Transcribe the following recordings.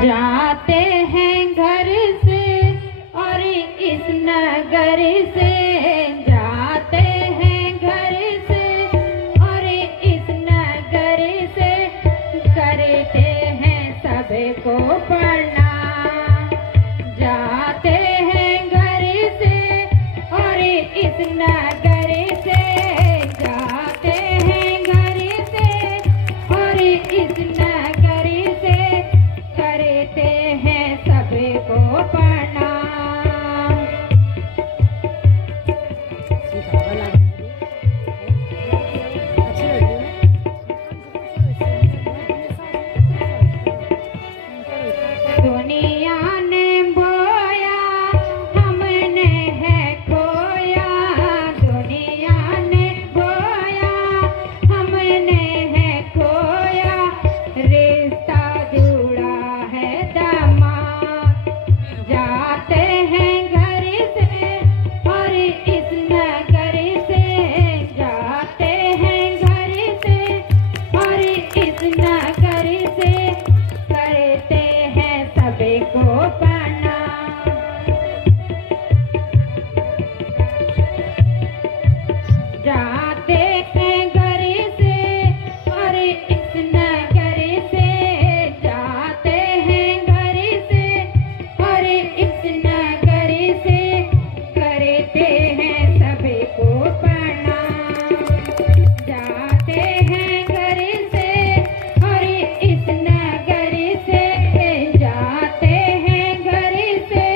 जाते हैं घर से और इस नगर से, जाते हैं घर से और इस नगर से, करते हैं सबको प्रणाम। जाते हैं घर से और इस नगर से, जाते हैं घर से और इस नगर से, करते हैं सबको प्रणाम। दुनिया ने बोया हमने है खोया, दुनिया ने बोया हमने है खोया, रिश्ता जुड़ा है दामाद। जाते हैं घर से और इस नगर से, जाते हैं घर से और इस नगर से, करते हैं सबको प्रणाम। जाते हैं घर से और इस नगर से, जाते हैं घर से और इस नगर से, करते हैं सबको प्रणाम। जाते हैं घर से और इस नगर से, जाते हैं घर से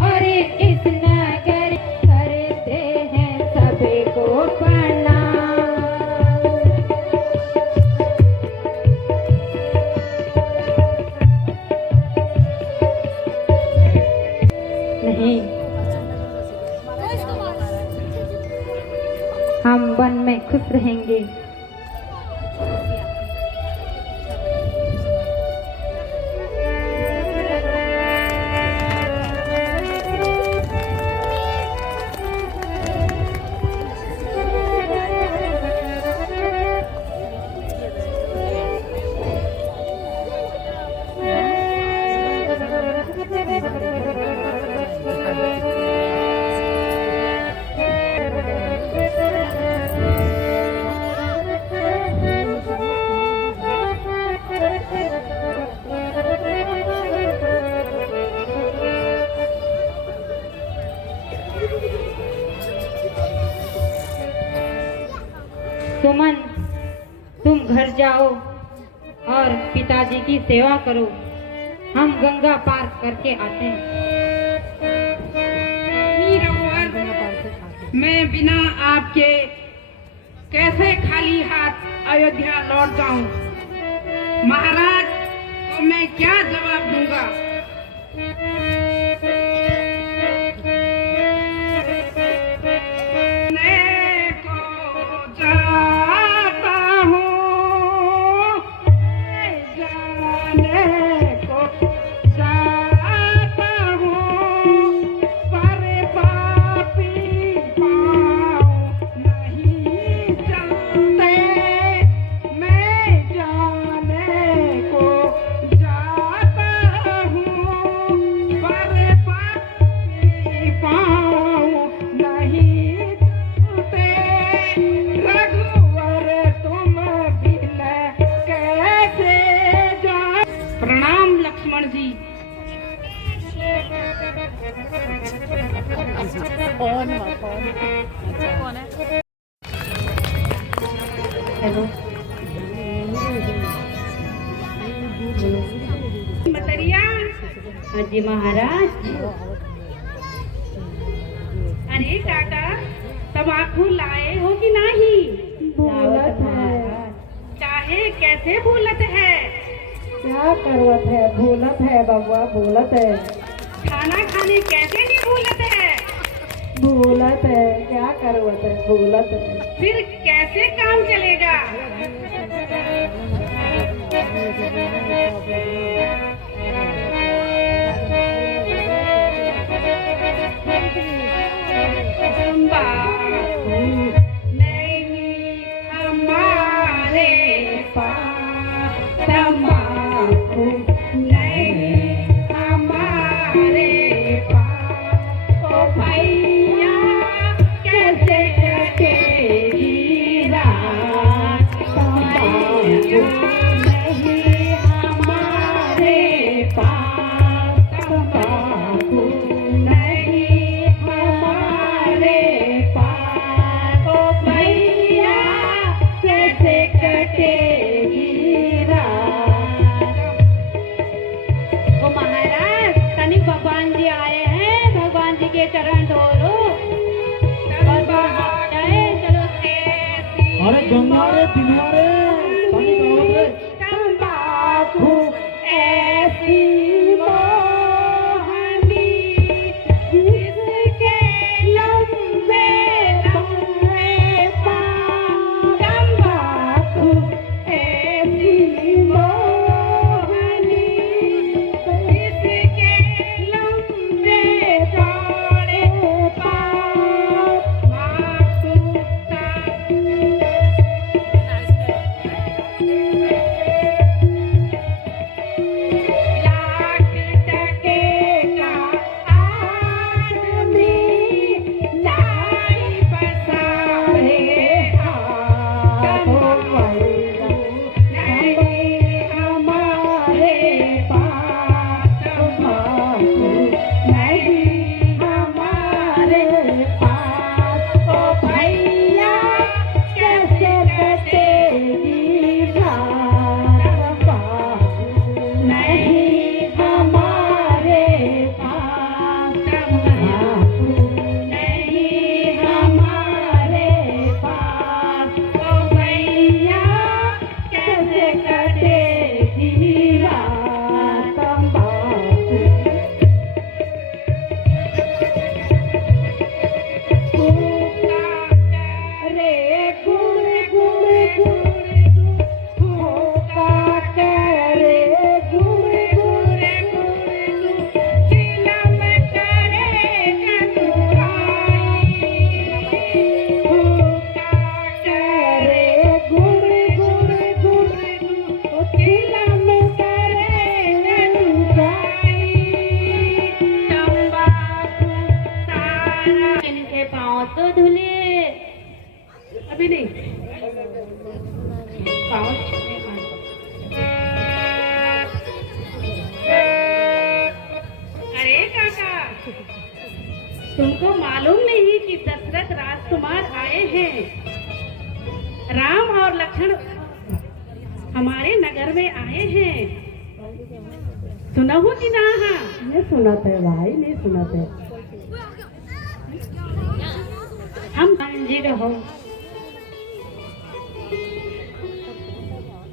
और इस नगर, करते हैं सबको प्रणाम। नहीं, हम वन में खुश रहेंगे। सुमन, तुम घर जाओ और पिताजी की सेवा करो, हम गंगा पार करके आते हैं। मैं बिना आपके कैसे खाली हाथ अयोध्या लौट जाऊं? महाराज को मैं क्या जवाब दूंगा? प्रणाम लक्ष्मण जी। हेलो मतरिया। हाँ जी महाराज। अरे टाटा, तम्बाकू लाए हो कि नहीं? भूलत है। चाहे कैसे भूलत है? क्या करवत है? भूलत है बबुआ, भूलत है। खाना खाने कैसे नहीं भूलत है? भूलत है, क्या करवत है? भूलत है। फिर कैसे काम चलेगा? तम्बाकू नहीं हमारे पास, तम्बाकू नहीं अरे गंगा रे पिनुआ रे पानी कहाँ रे? तंबाकू ऐसी मोहनी जिसके लंबे लंबे पाँव। तंबाकू ऐसी मोहनी जिसके लंबे चौड़े पाँव। लाख टके का आदमी लाई पसारे हाथों नहीं हमारे पास। तंबाकू नहीं हमारे पास। ओ भैया कैसे कटेगी रात? तंबाकू नहीं हमारे पास। तंबाकू नहीं हमारे पास। ओ भैया कैसे कटेगी रात? तंबाकू रे गुड़ गुड़ गुड़ होका करे गुड़ गुड़ गुड़ चिलम करे चतुराई। होका करे गुड़ गुड़ गुड़ चिलम करे चतुराई। तंबाकू सारा इनके पाँव तो धुले। अभी नहीं पाँव छूने का। अरे काका, तुमको मालूम नहीं कि दशरथ राजकुमार आए हैं? राम और लक्ष्मण हमारे नगर में आए हैं। सुना हो कि ना? नहीं सुनाते भाई, नहीं सुनाते। हम मंजिल हो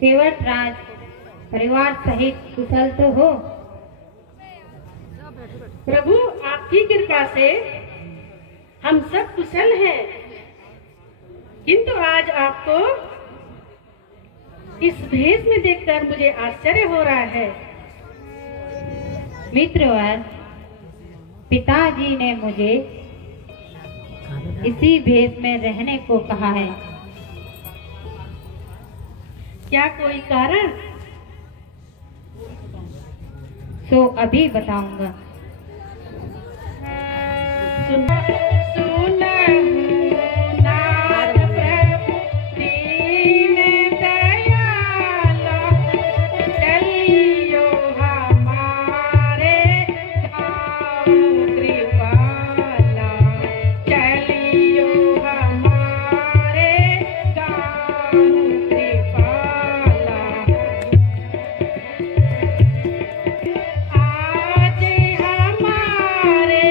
केवट राज परिवार सहित कुशल तो हो। प्रभु आपकी कृपा से हम सब कुशल हैं, किंतु आज आपको इस भेष में देखकर मुझे आश्चर्य हो रहा है। मित्रवर, पिताजी ने मुझे इसी भेष में रहने को कहा है। क्या कोई कारण? सो अभी बताऊंगा। नाथ प्रभु दीन दयाला, चलियो हमारे गाँव कृपाला। चलियो हमारे गाँव कृपाला। आज हमारे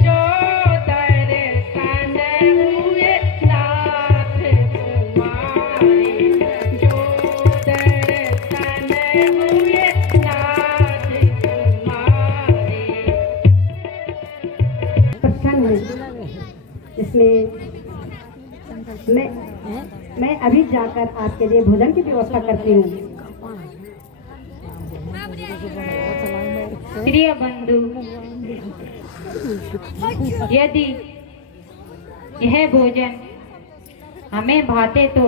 जो दर्शन हुए नाथ तुम्हारे, जो दर्शन हुए नाथ तुम्हारे। प्रसन्न है इसलिए मैं अभी जाकर आपके लिए भोजन की व्यवस्था करती हूँ। प्रिय बंधु, यदि यह भोजन हमें भाते तो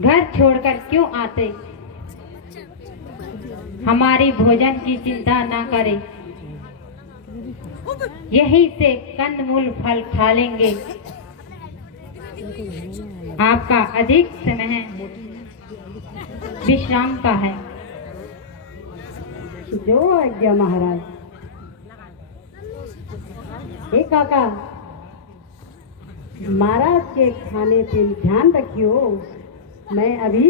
घर छोड़कर क्यों आते? हमारी भोजन की चिंता ना करें, यही से कंदमूल फल खा लेंगे। आपका अधिक समय विश्राम का है। जो आज्ञा महाराज। हे काका, महाराज के खाने पे ध्यान रखियो। मैं अभी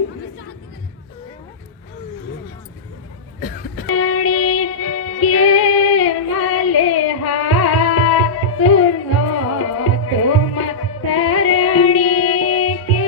सुनो तुम तरणी के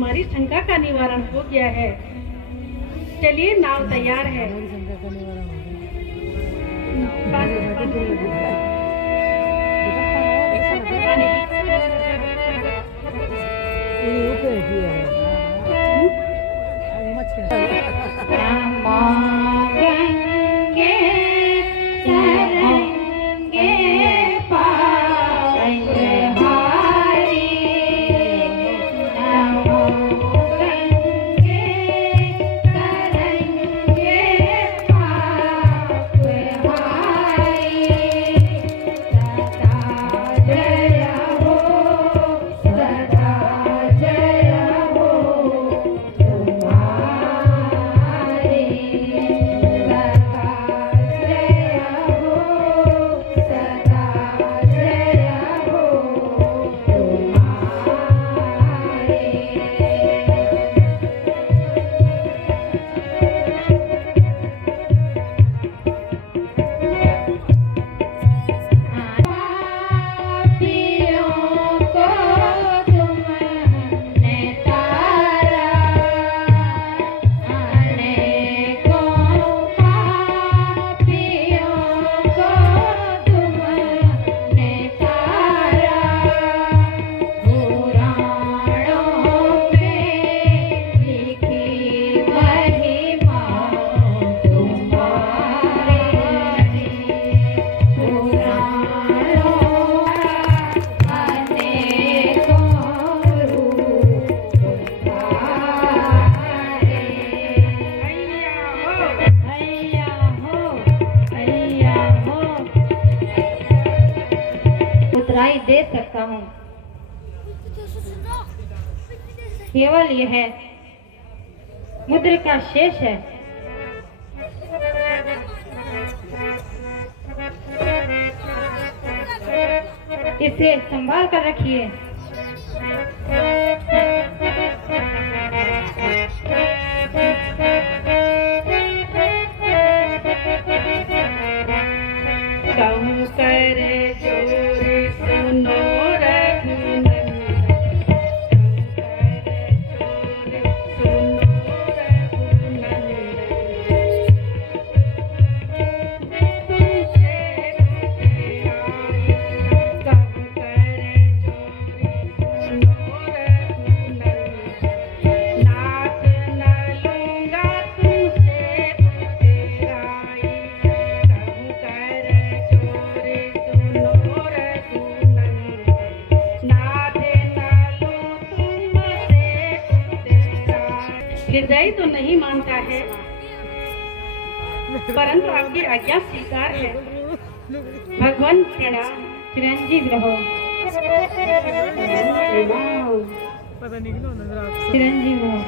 हमारी शंका का निवारण हो गया है। चलिए, नाव तैयार है। गंगे तरंगे पावनहारी, नमो गंगे तरंगे पावनहारी, सदा जय हो, सदा जय हो तुम्हारी, सदा जय हो, सदा जय हो पापियों को तुमने तारा, अनेकों पापियों को तुमने तारा, पुराणों में लिखी महिमा तुम्हारी, पुराणों अनेकों रूप तुम्हारे। हैया हो, हैया हो, उतराई दे सकता हूँ, केवल यह मुद्र का शेष है। इसे संभाल कर रखिए। कहूँ करे जोर सुनो रघुनंदन, सुनो हृदय तो नहीं मानता है, परंतु आपकी आज्ञा स्वीकार है। भगवान प्रणाम। चिरंजीव रहो, चिरंजीव रहो।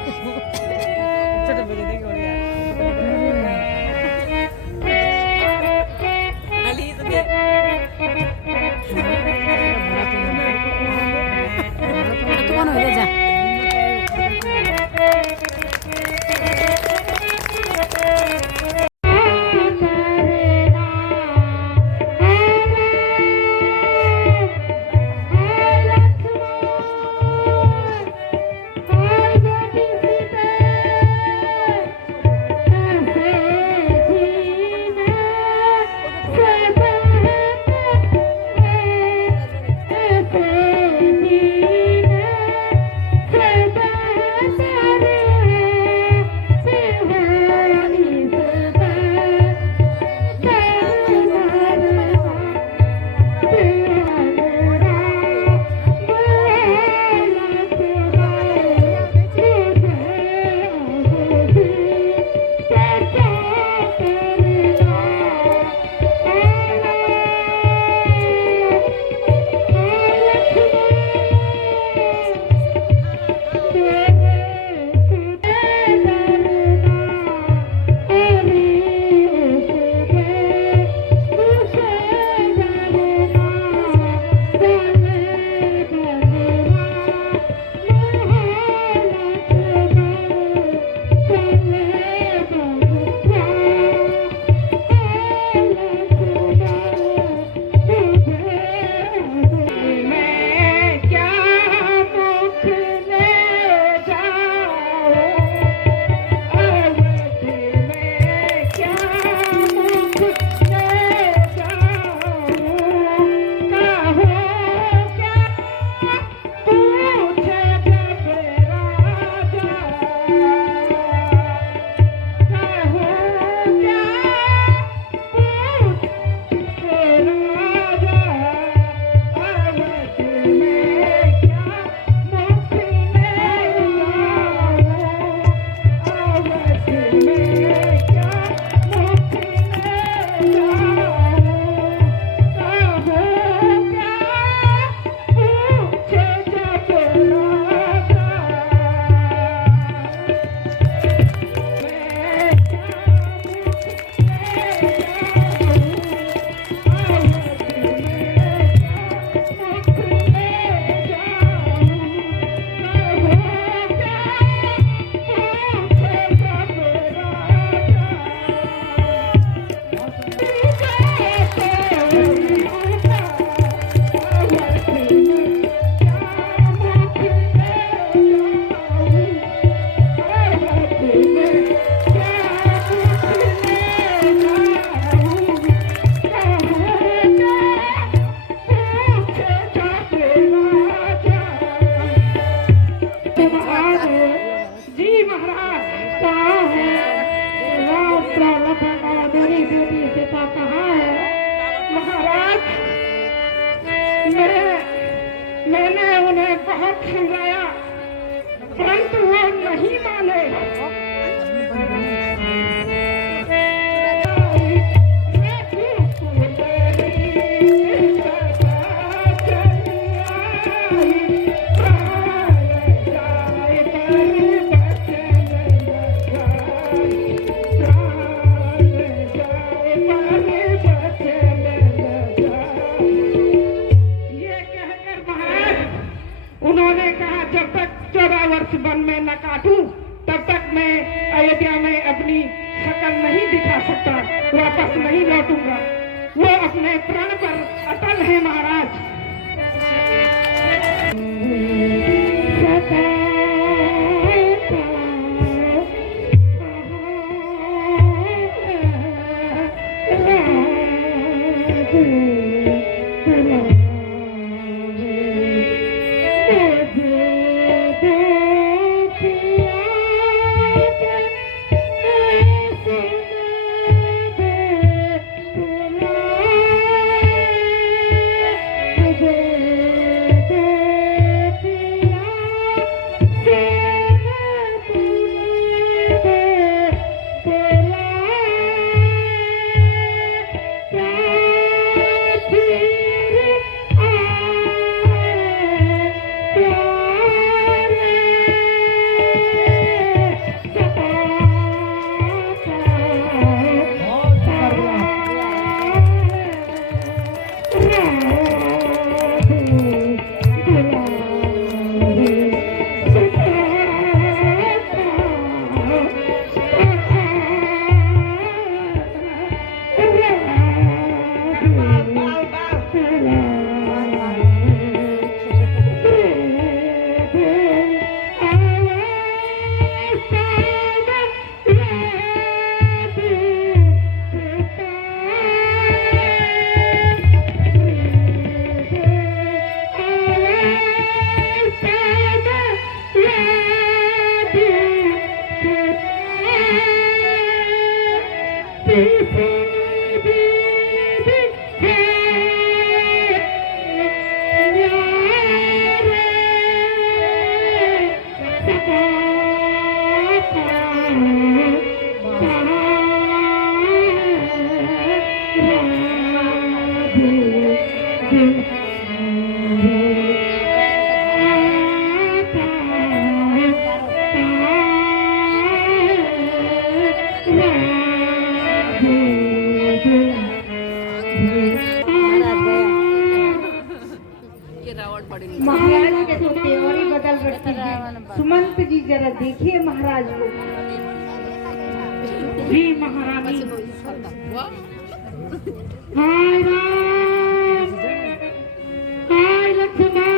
नमस्ते महाराज। जी महाराज, कहाँ है राष्ट्र लखन और मेरी बेटी सीता कहाँ है महाराज? मैंने उन्हें बहुत समझाया परंतु वो नहीं माने। उन्होंने कहा जब तक 14 वर्ष वन में न काटूं तब तक मैं अयोध्या में अपनी शकल नहीं दिखा सकता, वापस नहीं लौटूंगा। वो अपने प्रण पर अटल है महाराज। महाराज के तो त्योरी बदल रखी है। सुमंत जी जरा देखिए महाराज को। जी महारानी। हाय राम, हाय लक्ष्मण।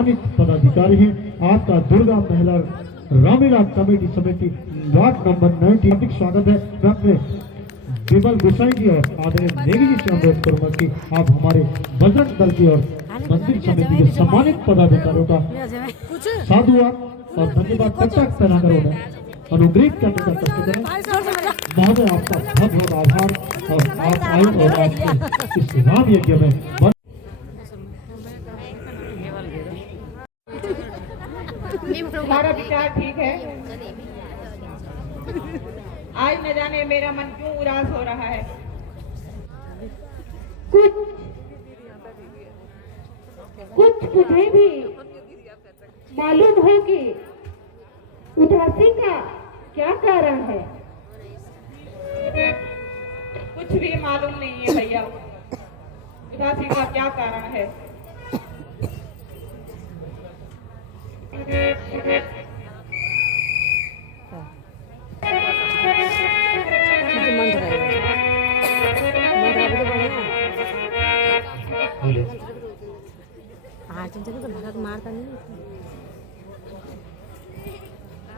सम्मानित पदाधिकारी हैं। आपका दुर्गा महिला रामलीला कमेटी समिति वार्ड नंबर 90 हार्दिक स्वागत है। मैं अपने विमल गोसाई जी और आदरणीय नेगी जी से अनुरोध करूंगा कि आप हमारे बजरंग दल की और मंदिर समिति के सम्मानित पदाधिकारियों का साधुवाद और धन्यवाद तक पहनाकर उन्हें अनुग्रहित करने का कष्ट करें। महोदय, आपका बहुत बहुत आभार और आप आए और आपके इस राम यज्ञ में तुम्हारा विचार ठीक है। आज न जाने मेरा मन क्यों उदास हो रहा है। कुछ मुझे भी मालूम हो कि उदासी का क्या कारण है। कुछ भी मालूम नहीं है भैया, उदासी का क्या कारण है।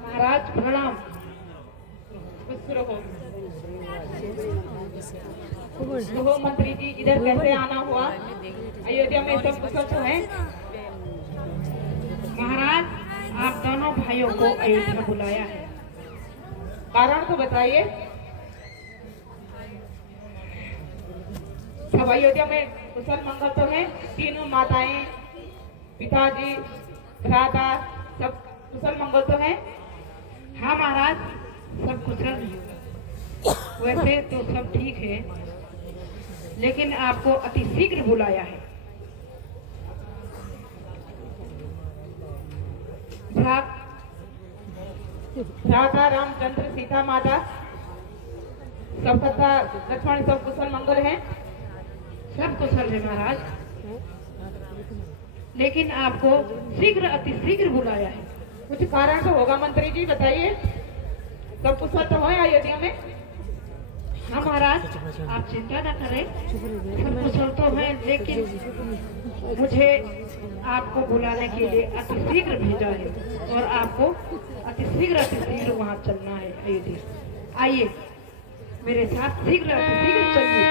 महाराज प्रणाम। हो मंत्री जी, इधर कैसे आना हुआ? अयोध्या में सब कुशल तो है? महाराज, आप दोनों भाइयों को अयोध्या बुलाया है। कारण तो बताइए। सब अयोध्या में कुशल मंगल तो है? तीनों माताएं, पिताजी, भ्राता सब कुशल मंगल तो है? हाँ महाराज, सब कुशल। वैसे तो सब ठीक है, लेकिन आपको अति शीघ्र बुलाया है। भ्राता रामचंद्र, सीता माता, सब तथा लक्ष्मण सब कुशल मंगल हैं? सब कुशल है महाराज, लेकिन आपको शीघ्र अति शीघ्र बुलाया है। कुछ कारण तो होगा मंत्री जी, बताइए। सब कुशल तो है अयोध्या में? हाँ महाराज, आप चिंता न करें, सब कुशल तो है, लेकिन मुझे आपको बुलाने के लिए अति शीघ्र भेजा है और आपको अति शीघ्र वहाँ चलना है अयोध्या। आइए मेरे साथ, शीघ्र अति शीघ्र चलिए।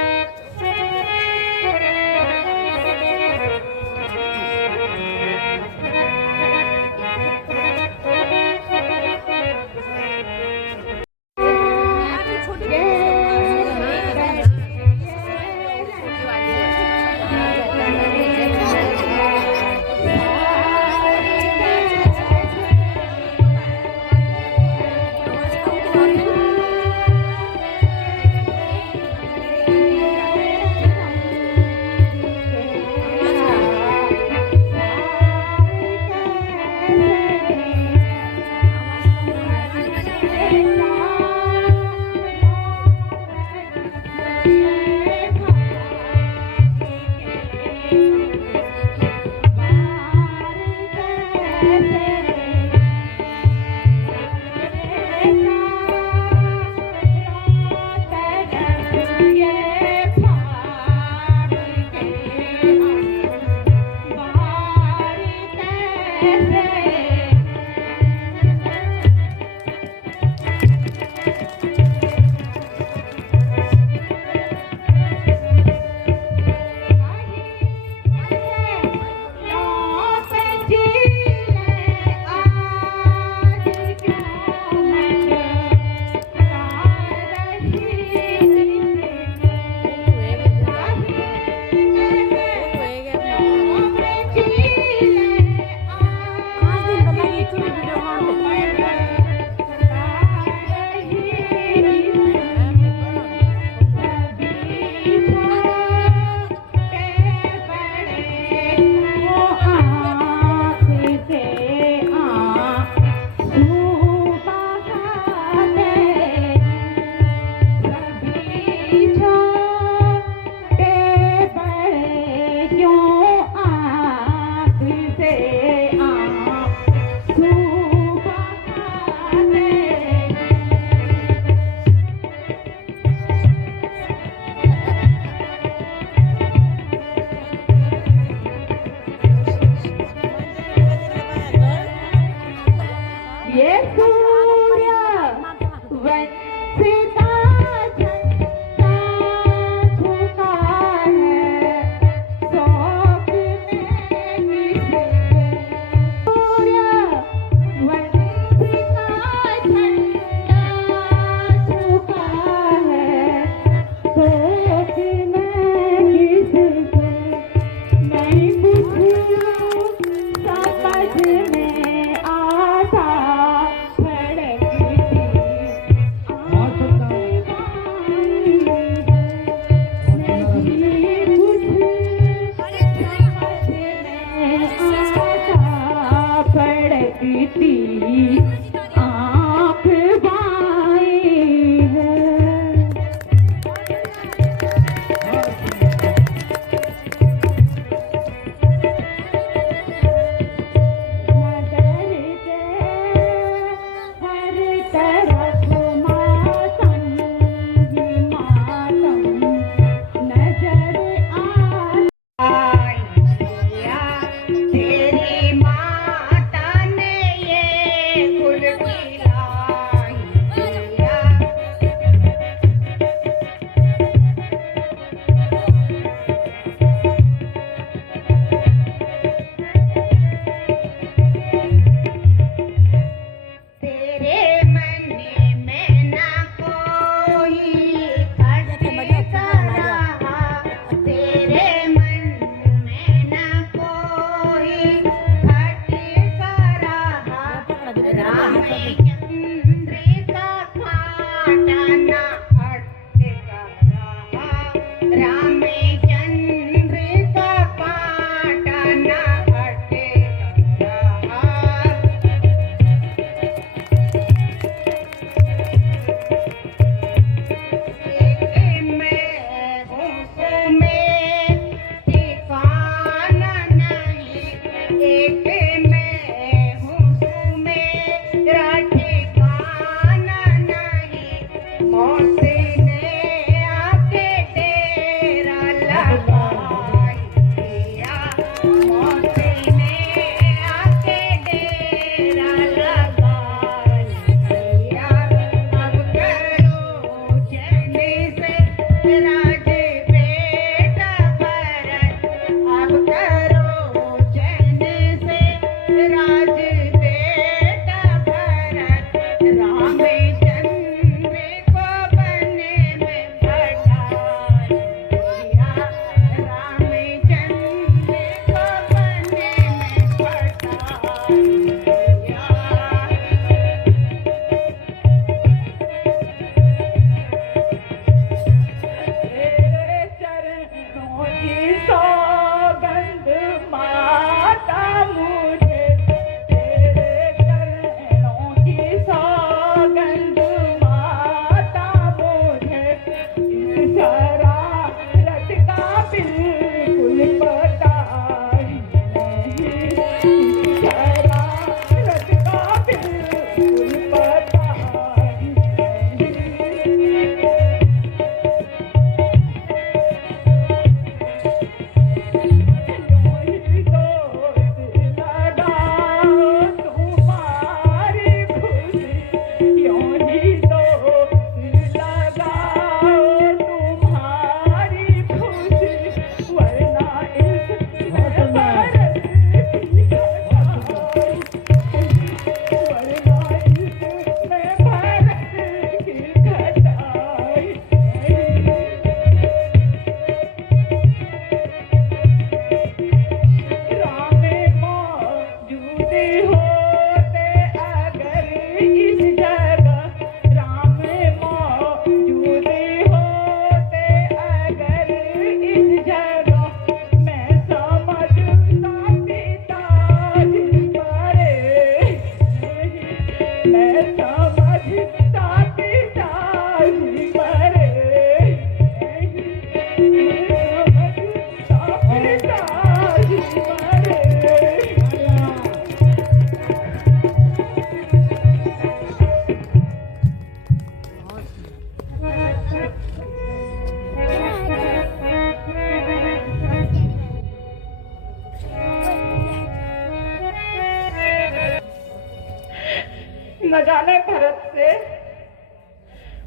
न जाने भरत से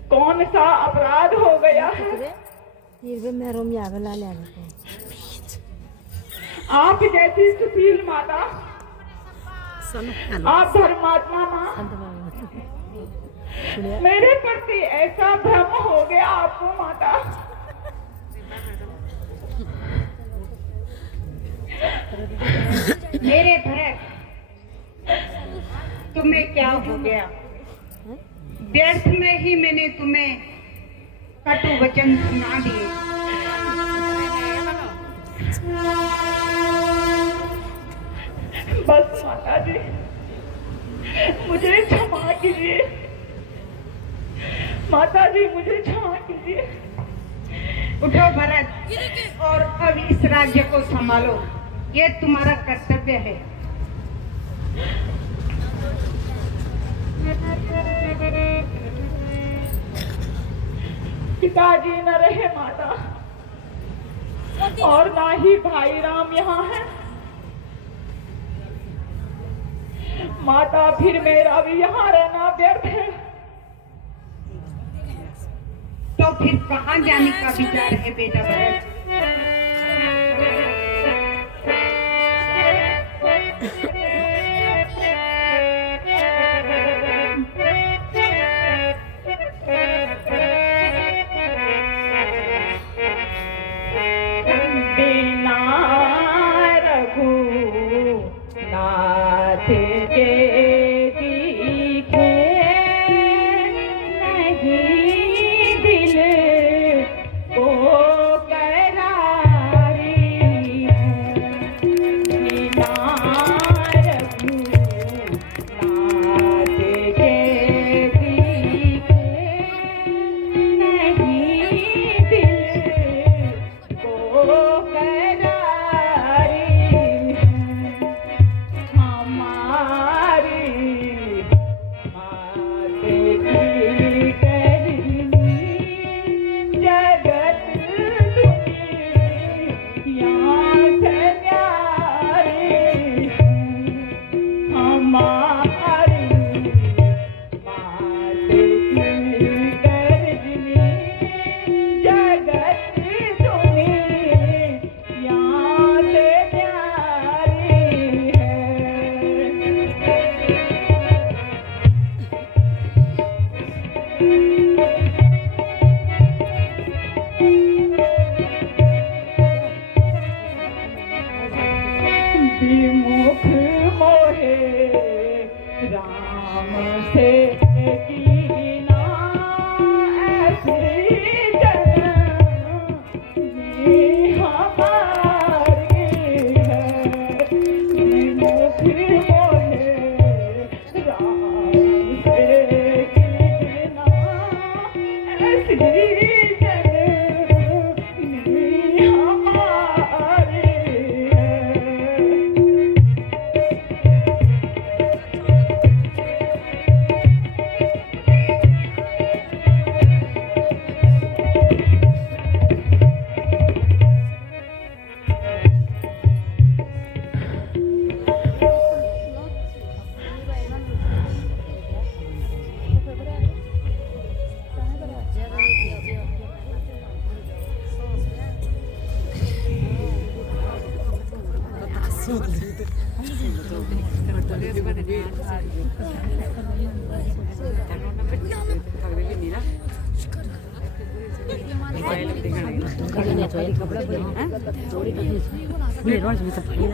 कौन सा अपराध हो गया है। आप जैसी सुशील माता, आप धर्मात्मा माँ, मेरे प्रति ऐसा भ्रम हो गया आपको माता। मेरे भरत, तुम्हें क्या हो गया? व्यर्थ में ही मैंने तुम्हें कटु वचन सुना दिए। बस माता जी, मुझे क्षमा कीजिए। माता जी, मुझे क्षमा कीजिए। उठो भरत और अब इस राज्य को संभालो, ये तुम्हारा कर्तव्य है। पिताजी न रहे माता, और ना ही भाई राम यहाँ है माता, फिर मेरा भी यहाँ रहना व्यर्थ है। तो फिर कहाँ जाने का विचार है बेटा भरत?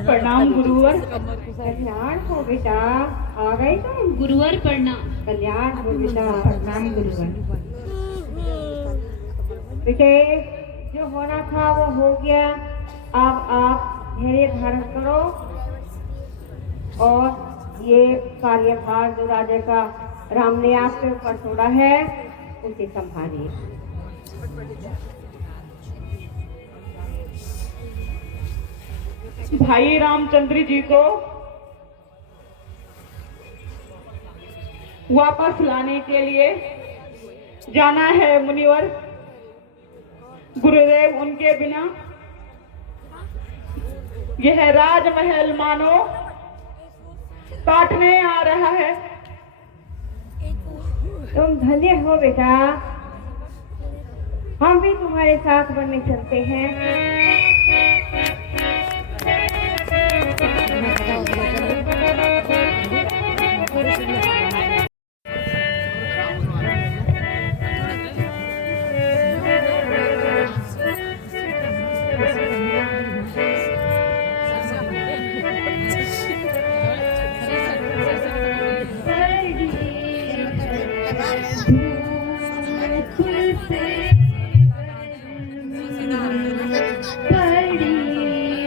प्रणाम गुरुवर। कल्याण हो बेटा, आ गए तुम? गुरुवर प्रणाम। कल्याण हो बेटा, प्रणाम गुरुवर। बेटे, जो होना था वो हो गया। अब आप धैर्य धारण करो और ये कार्यभार जो राजा का राम ने आपके ऊपर छोड़ा है उसे संभालिए। भाई रामचंद्र जी को वापस लाने के लिए जाना है मुनिवर। गुरुदेव उनके बिना यह राजमहल मानो काटने आ रहा है। तुम धन्य हो बेटा, हम भी तुम्हारे साथ बनने चलते हैं। बड़ी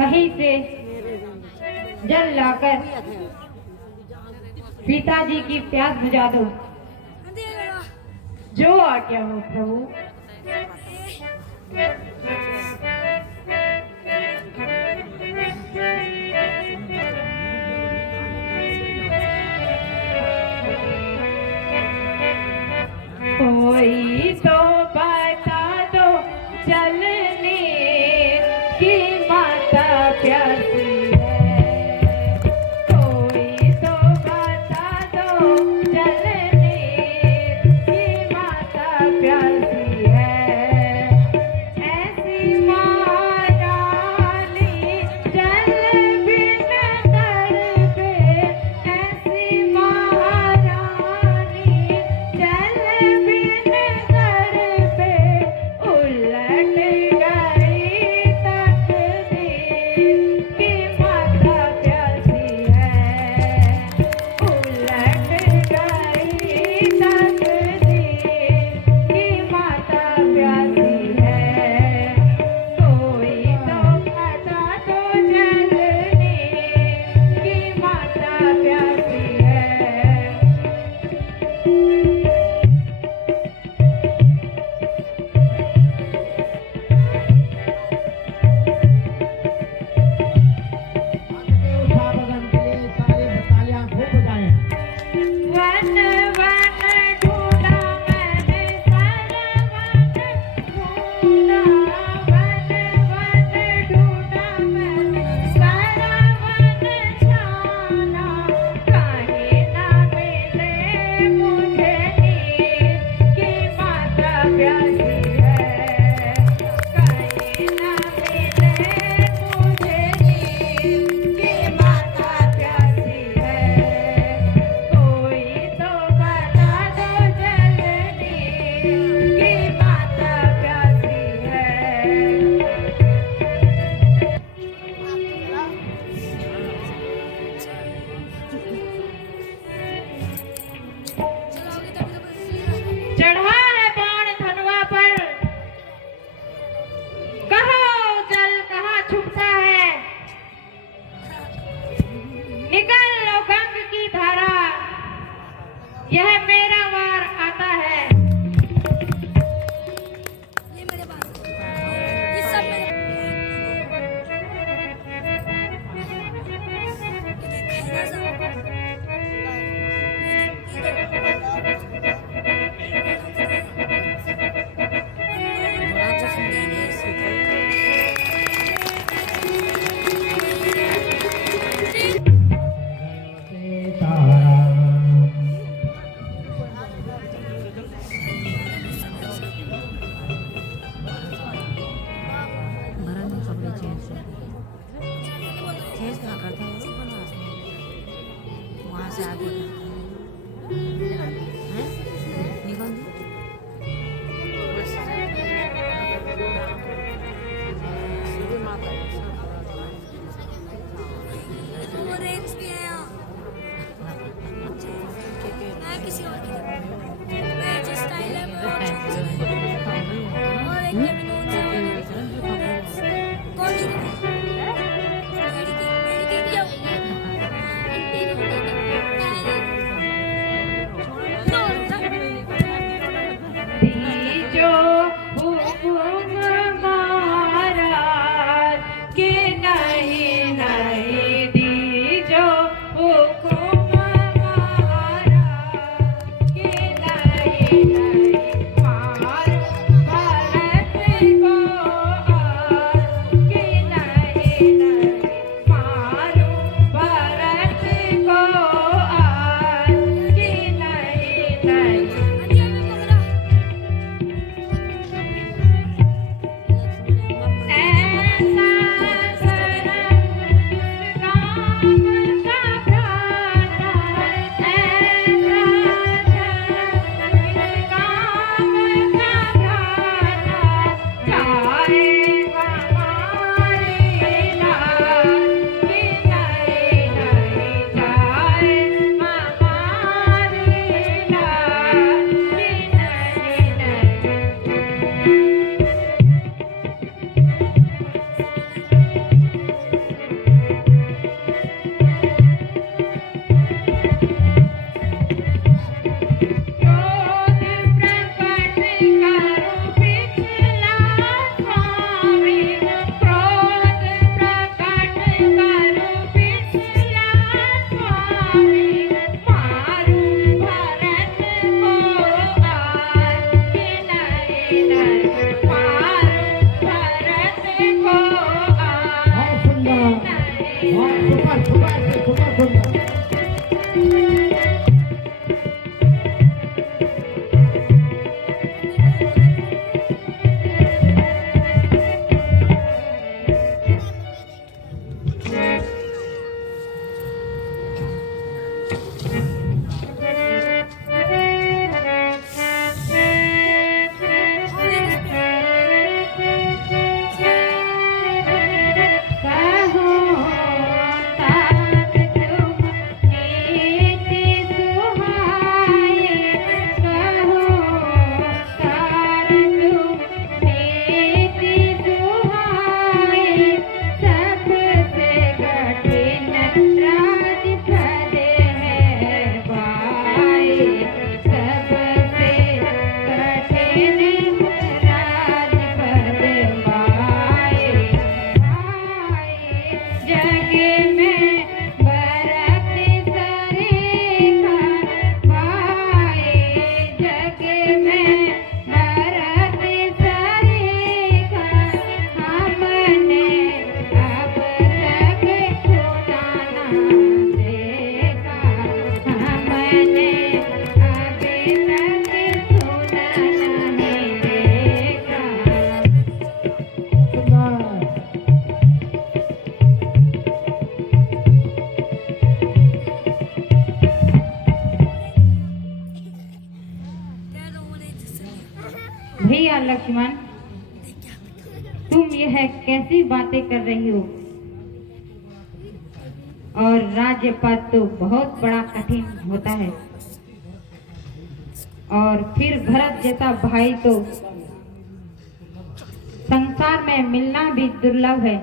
कहीं से जल लाकर पिताजी की प्यास बुझा दो। जो आज्ञा हो प्रभु। कोई तो बता दो चलने की माता प्यासी है। कोई तो बता दो चलने की माता प्यासी है। ऐसी महारानी जल बिन तड़पे, ऐसी महारानी जल बिन तड़पे, उलट गई तकदीर की माता प्यासी है। उलट गई तकदीर की माता प्यासी है। कोई तो बता दो जलने की माता प्यासी है। वन वन ढूंढा मैंने सरवन ढूंढा, वन वन ढूंढा मैंने सरवन छाना। कहीं ना मिले मुझे नीर की माता प्यासी है। कहीं ना मिले मुझे नीर की माता प्यासी है। कोई तो बता दो जलने की माता प्यासी है। चढ़ा है बाण धनुआ पर, कहो जल कहाँ छुपता है। निकल लो गंग की धारा, यह मेरा वार आता है। ये मेरे पास ये सब मेरे खाएगा सब। वहाँ से आगे निकल वो रेंज भी है यहाँ। मैं किसी और की मैं जो स्टाइल है मैं और एक के भी नोट से कौन सी मेरी की क्या हुई है। जो हुकुम महाराज के नहीं नहीं दीजो हुकुम महाराज के नहीं नहीं मार भारत यह कैसी बातें कर रही हो? और राज्य पद तो बहुत बड़ा कठिन होता है, और फिर भरत जैसा भाई तो संसार में मिलना भी दुर्लभ है।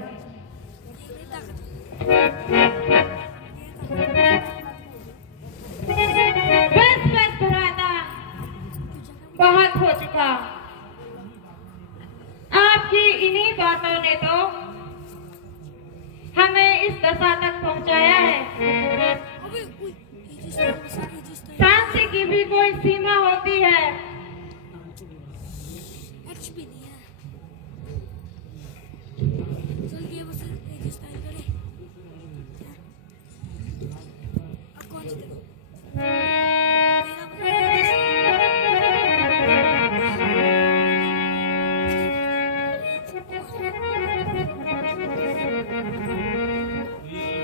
बस बस भ्राता, बहुत हो चुका। आपकी इन्हीं बातों ने तो हमें इस दशा तक पहुंचाया है। शांति की भी कोई सीमा होती है। HP नहीं है। चल ये बस एक स्टाइल करे। अब कौन जीतेगा?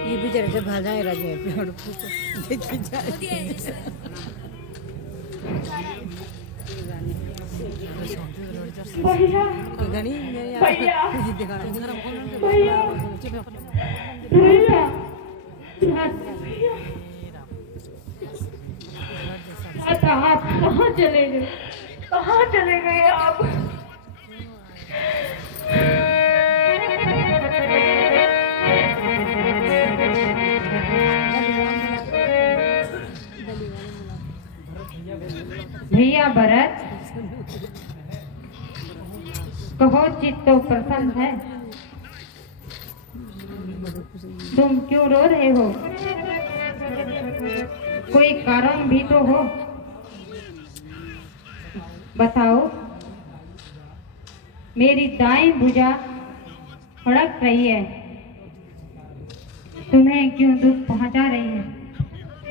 ये बेचारे से भाजाए रहे पेड़ पूछो देखी जाए बढ़िया है जैसे। भैया गणी भैया देखा भैया भैया अच्छा, आप कहाँ चले गए? कहाँ चले गए आप? भैया भरत, कहो चित्त तो प्रसन्न है, तुम क्यों रो रहे हो? कोई कारण भी तो हो, बताओ। मेरी दाईं भुजा फड़क रही है, तुम्हें क्यों दुख पहुंचा रही है?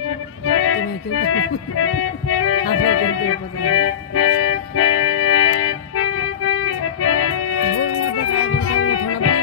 तुम्हें क्यों हमें क्यों पता वो देखा वो थोड़ा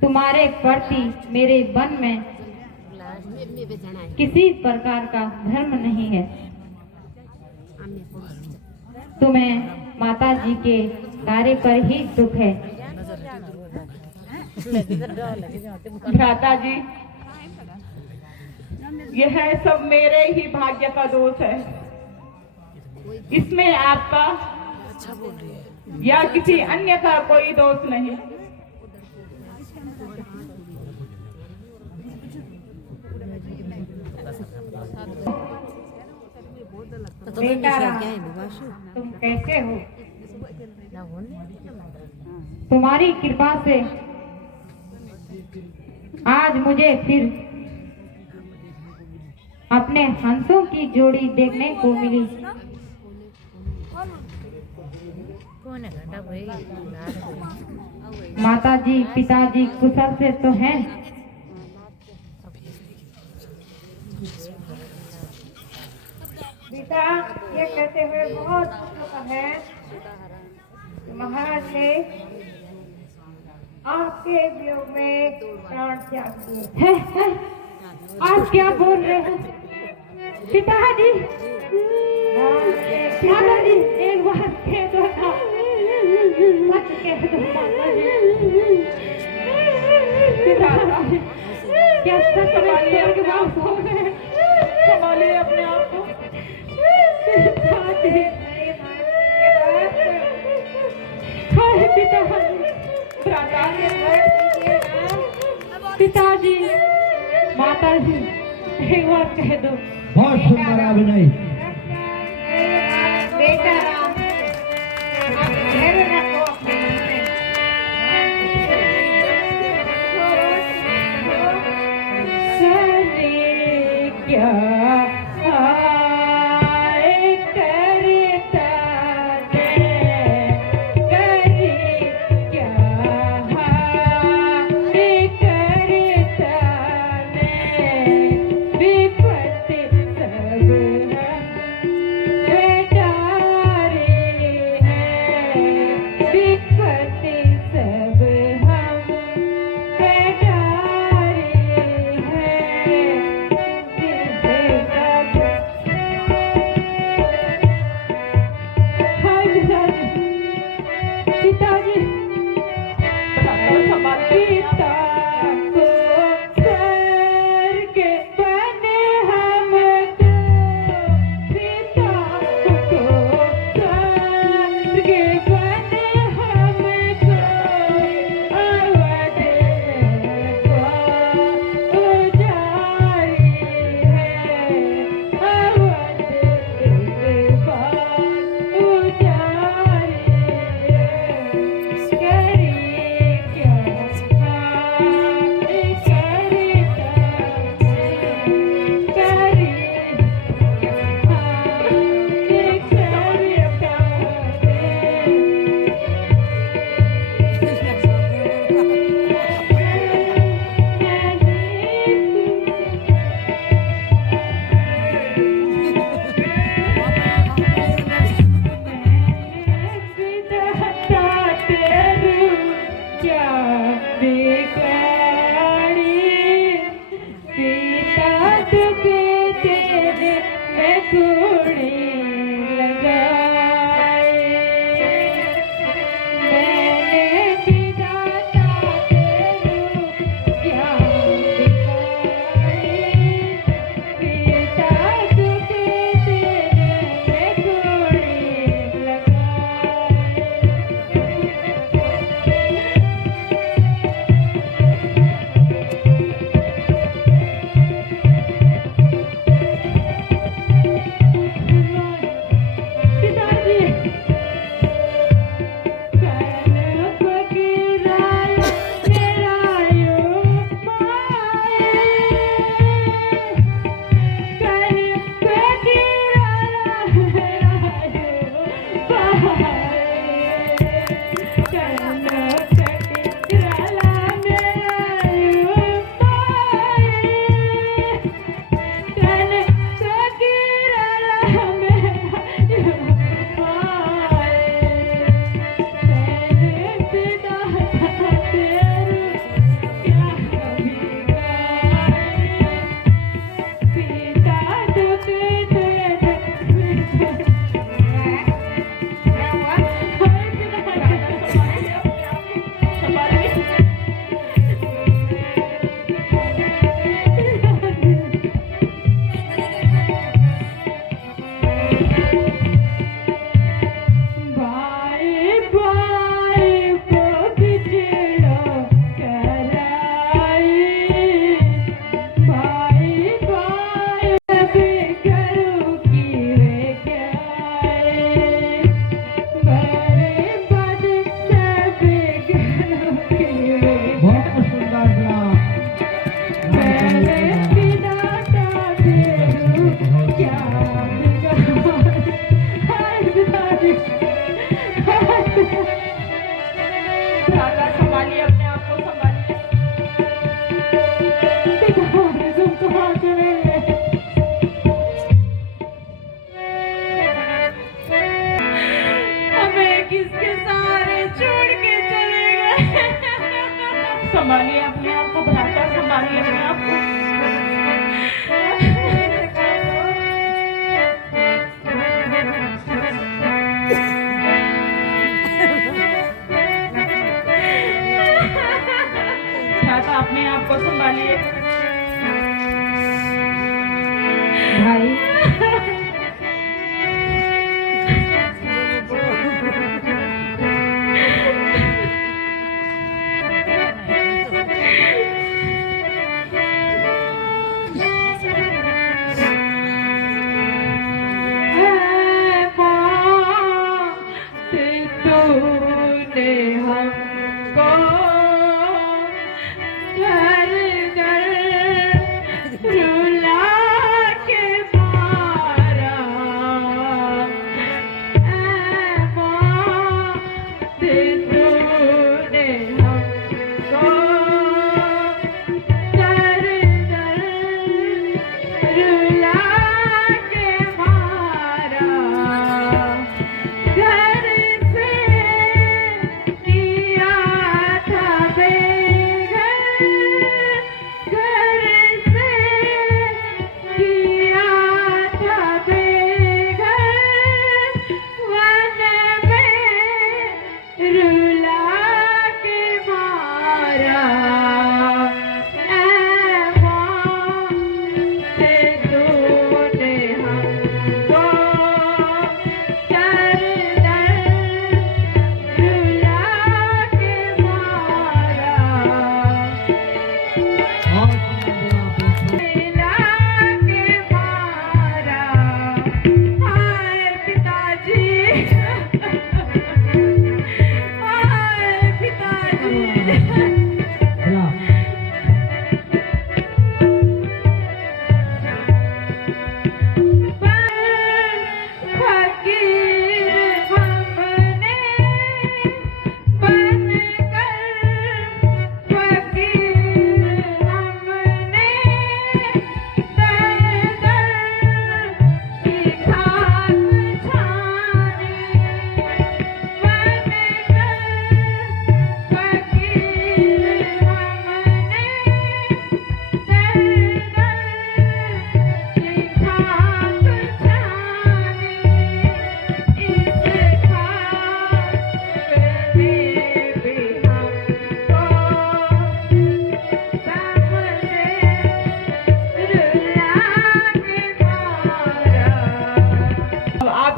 तुम्हारे प्रति मेरे मन में किसी प्रकार का धर्म नहीं है। तुम्हें माता जी के कार्य पर ही दुख है। भ्राता जी, यह सब मेरे ही भाग्य का दोष है। इसमें आपका या किसी अन्य का कोई दोष नहीं। बेटा राम, तुम कैसे हो? तुम्हारी कृपा से आज मुझे फिर अपने हंसों की जोड़ी देखने को मिली। माता जी पिताजी कुशल से तो हैं? बेटा, ये कहते हुए बहुत दुख है कि महाराज ने आपके वियोग में प्राण त्याग दिए। हैं? आप क्या बोल रहे हो पिताजी? माता जी, एक बार कह दो ना, सच कह दो माता जी। पिताजी, क्या सच में स्वर्गवास हो गए? संभालिए अपने आप को। पिताजी, हाय पिताजी, पिताजी, माता जी, एक बार कह दो। बहुत सुंदर अभिनय। बेटा राम, आप धैर्य रखो अपने मन में। सने क्या आए करता ने, करे क्या आए करता ने, विपत्ति सब बेटारे हैं, विपत्ति सब हम बेटारे हैं। हाय पिताजी, पिता को स्वर्ग बने हमको, पिता को स्वर्ग बने हमको, अवध को उजारी है, अवध को उजारी है। करे क्या संभालिए अपने आप को भ्राता, संभालिए अपने आप को। भ्राता अपने आप को संभालिए। भाई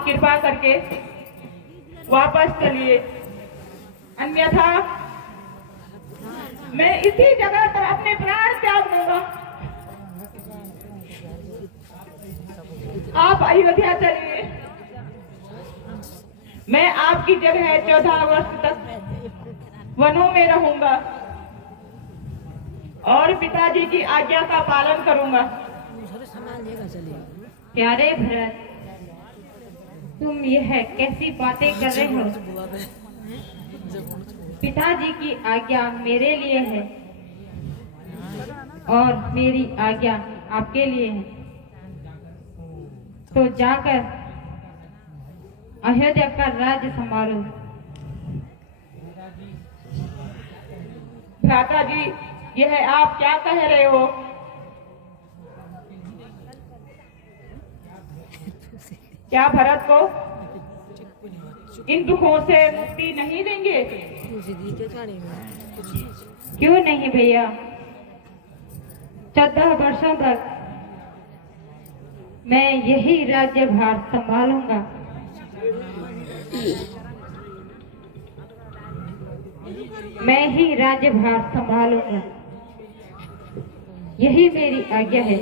कृपा करके वापस चलिए, अन्यथा मैं इसी जगह पर अपने प्राण त्याग दूंगा। आप अयोध्या चलिए, मैं आपकी जगह 14 वर्ष तक वनों में रहूंगा और पिताजी की आज्ञा का पालन करूंगा। प्यारे भरत, तुम यह कैसी बातें कर रहे हो? पिताजी की आज्ञा मेरे लिए है और मेरी आज्ञा आपके लिए है, तो जाकर अयोध्या का राज्य संभालो। भ्राता जी, यह आप क्या कह रहे हो? क्या भरत को इन दुखों से मुक्ति नहीं देंगे? क्यों नहीं भैया, 14 वर्षों तक मैं यही राज्यभार संभालूंगा। मैं ही राज्यभार संभालूंगा, यही मेरी आज्ञा है।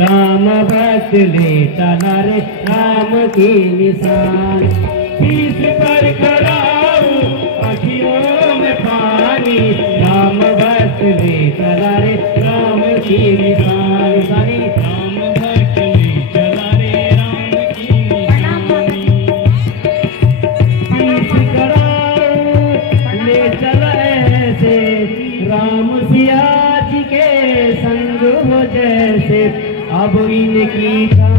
राम भक्त लेता नारे राम की निशान शीश पर खड़ाऊं अखियों में पानी राम भक्त लेता नारे राम की निशान सारी राम भक्त लेता नारे राम की निशानी शीश खड़ाऊं ले चला ऐसे राम सिया जी के संग हो जैसे अब इनकी